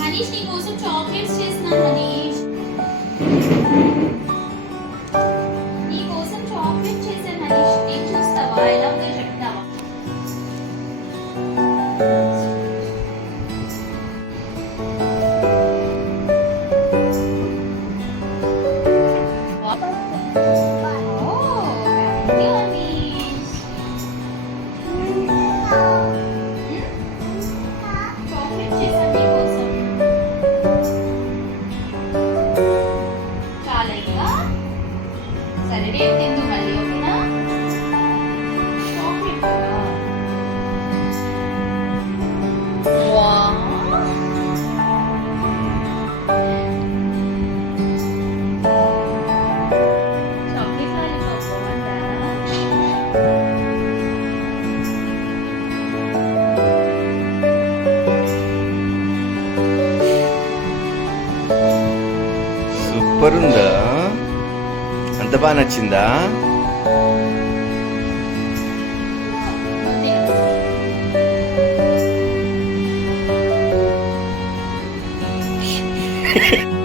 హనీష్ నీ కోసం చాక్లెట్స్ చేస్తున్నాను హనీష్. నీ కోసం చాక్లెట్ చేశాను హనీష్. నేను చూస్తావా ఎలా ఉందో చెప్తావా? సరే రేపు తిందు మళ్ళీ ఓకేనా? చాక్లెట్ కదా. చాక్లెట్ లాలీపాప్ బాగుందా? సూపర్ ఉందా? అంత బాగా నచ్చిందా? Hehehe